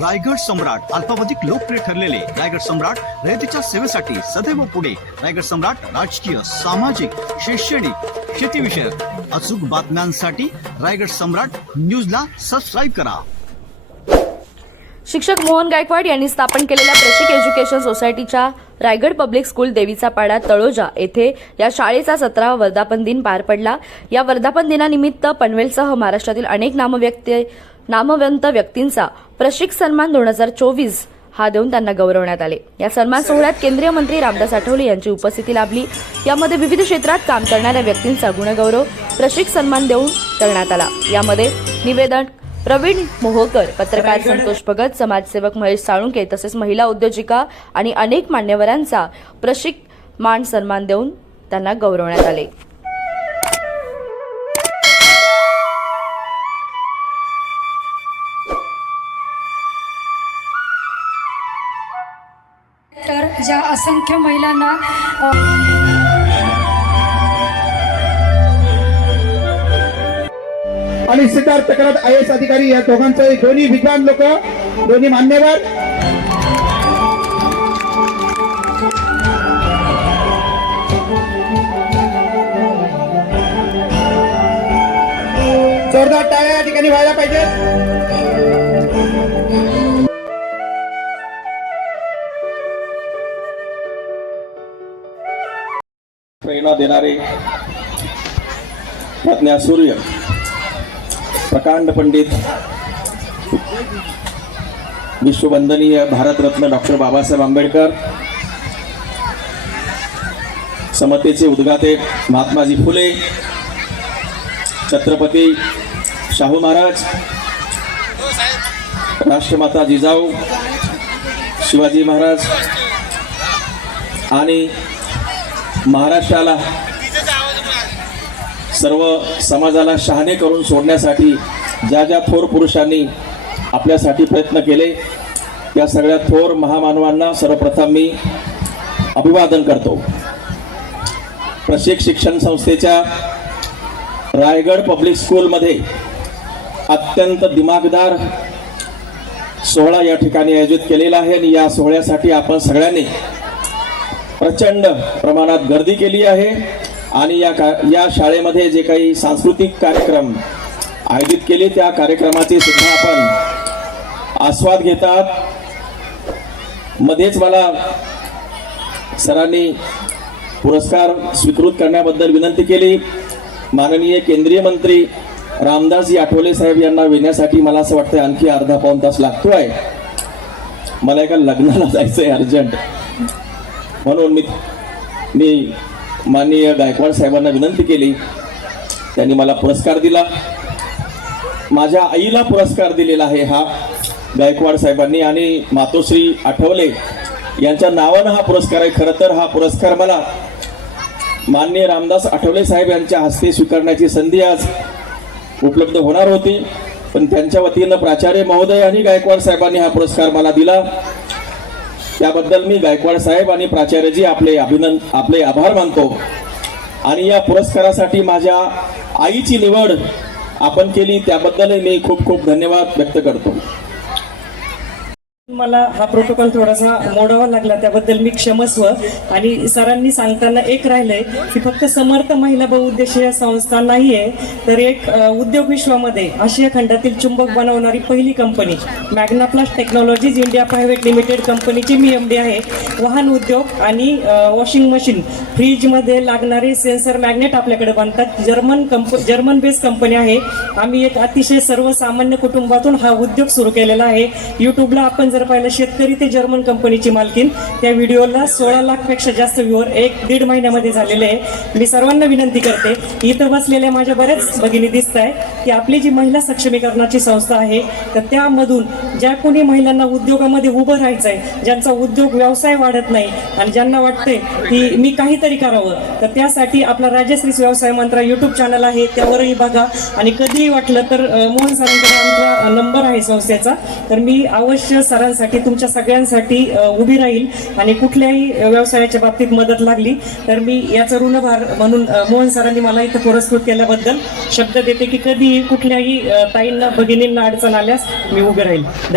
रायगड सम्राट अल्पावधिक लोकप्रिय ठरलेले रायगड सम्राट रयतेच्या सेवेसाठी सदैव पुढे. रायगड सम्राट राजकीय सामाजिक शैक्षणिक शेतीविषयक अचूक बातम्यांसाठी रायगड सम्राट न्यूजला सबस्क्राईब करा. शिक्षक मोहन गायकवाड यांनी स्थापन केलेल्या प्रशिक एज्युकेशन सोसायटीच्या रायगड पब्लिक स्कूल देवीचा पाडा तळोजा येथे या शाळेचा सतरावा वर्धापन दिन पार पडला. या वर्धापन दिनानिमित्त पनवेलसह महाराष्ट्रातील अनेक नामव्यक्ती नामवंत व्यक्तींचा प्रशिक सन्मान दोन हजार चोवीस हा देऊन त्यांना गौरवण्यात आले. या सन्मान सोहळ्यात केंद्रीय मंत्री रामदास आठवले यांची उपस्थिती लाभली. यामध्ये विविध क्षेत्रात काम करणाऱ्या व्यक्तींचा गुणगौरव प्रशिक सन्मान देऊन करण्यात आला. यामध्ये निवेदन प्रवीण मोहोकर पत्रकार संतोष भगत समाजसेवक महेश साळुंके तसेच महिला उद्योजिका आणि अनेक मान्यवरांचा प्रशिक मान सन्मान देऊन त्यांना गौरवण्यात आले. ज्या असंख्य महिलांना आणि सिद्धार्थ करत आय एस अधिकारी या दोघांचे दोन्ही विद्वान लोक दोन्ही मान्यवर. जोरदार टाळ्या या ठिकाणी व्हायला पाहिजेत. प्रेरणा देणारे प्रज्ञा सूर्य प्रकांड पंडित विश्ववंदनीय भारतरत्न डॉक्टर बाबासाहेब आंबेडकर समतेचे उद्गाते महात्माजी फुले छत्रपती शाहू महाराज राष्ट्रमाता जिजाऊ शिवाजी महाराज आणि महाराष्ट्राला सर्व समाजाला शहाणे करून सोडण्यासाठी ज्या ज्या थोर पुरुषांनी आपल्यासाठी प्रयत्न केले त्या सगळ्या थोर महामानवांना सर्वप्रथम मी अभिवादन करतो. प्रशिक शिक्षण संस्थेच्या रायगड पब्लिक स्कूलमध्ये अत्यंत दिमागदार सोहळा या ठिकाणी आयोजित केलेला आहे आणि या सोहळ्यासाठी आपण सगळ्यांनी प्रचंड प्रमाणात गर्दी केली आहे. आणि या का या शाळेमध्ये जे काही सांस्कृतिक कार्यक्रम आयोजित केले त्या कार्यक्रमाचे सुद्धा आपण आस्वाद घेतात. मध्येच मला सरांनी पुरस्कार स्वीकृत करण्याबद्दल विनंती केली. माननीय केंद्रीय मंत्री रामदासजी आठवले साहेब यांना विण्यासाठी मला असं वाटतं आणखी अर्धा पाऊण तास लागतो आहे मला एका लग्नाला जायचं आहे अर्जंट. म्हणून मी मी माननीय गायकवाड साहेबांना विनंती केली. त्यांनी मला पुरस्कार दिला. माझ्या आईला पुरस्कार दिलेला आहे हा गायकवाड साहेबांनी आणि मातोश्री आठवले यांच्या नावानं हा पुरस्कार आहे. खरं तर हा पुरस्कार मला माननीय रामदास आठवले साहेब यांच्या हस्ते स्वीकारण्याची संधी आज उपलब्ध होणार होती. पण त्यांच्या वतीनं प्राचार्य महोदय आणि गायकवाड साहेबांनी हा पुरस्कार मला दिला. त्याबद्दल मी गायकवाड साहेब आणि प्राचार्यजी आपले अभिनंद आपले आभार मानतो. आणि या पुरस्कारासाठी माझ्या आईची निवड आपण केली त्याबद्दलही मी खूप खूप धन्यवाद व्यक्त करतो. मला हा प्रोटोकॉल थोडासा मोडावा लागला त्याबद्दल मी क्षमस्व. आणि सरांनी सांगताना एक राहिलंय की फक्त समर्थ महिला बहुउद्देशीय संस्था नाहीये तर एक उद्योग विश्वामध्ये आशिया खंडातील चुंबक बनवणारी पहिली company Magnaplast technologies India private limited कंपनीची मी एम डी आहे. वाहन उद्योग आणि वॉशिंग मशीन फ्रीजमध्ये लागणारे सेन्सर मॅग्नेट आपल्याकडे बनतात. जर्मन कंप जर्मन बेस्ड कंपनी आहे. आम्ही एक अतिशय सर्वसामान्य कुटुंबातून हा उद्योग सुरू केलेला आहे. युट्यूबला आपण जर पाहिलं शेतकरी ते जर्मन कंपनीची मालकीन त्या व्हिडिओला सोळा लाखपेक्षा जास्त व्ह्यूवर एक दीड महिन्यामध्ये झालेले आहे. मी सर्वांना विनंती करते इथं बसलेल्या माझ्या बऱ्याच भगिनी दिसत आहे की आपली जी महिला सक्षमीकरणाची संस्था आहे तर त्यामधून ज्या कोणी महिलांना उद्योगामध्ये उभं राहायचं आहे ज्यांचा उद्योग व्यवसाय वाढत नाही आणि ज्यांना वाटतंय की मी काहीतरी करावं तर त्यासाठी आपला राजश्री व्यवसाय मंत्रा युट्यूब चॅनल आहे त्यावरही बघा. आणि कधीही वाटलं तर मोहन सरांकडे आमचा नंबर आहे संस्थेचा. तर मी अवश्य सरांसाठी तुमच्या सगळ्यांसाठी उभी राहील. आणि कुठल्याही व्यवसायाच्या बाबतीत मदत लागली तर मी याचा ऋणभार म्हणून मोहन सरांनी मला इथं पुरस्कृत केल्याबद्दल शब्द देते की कधीही कुठल्याही ताईंना भगिनींना अडचण आल्यास मी उभे राहील. धन्यवाद.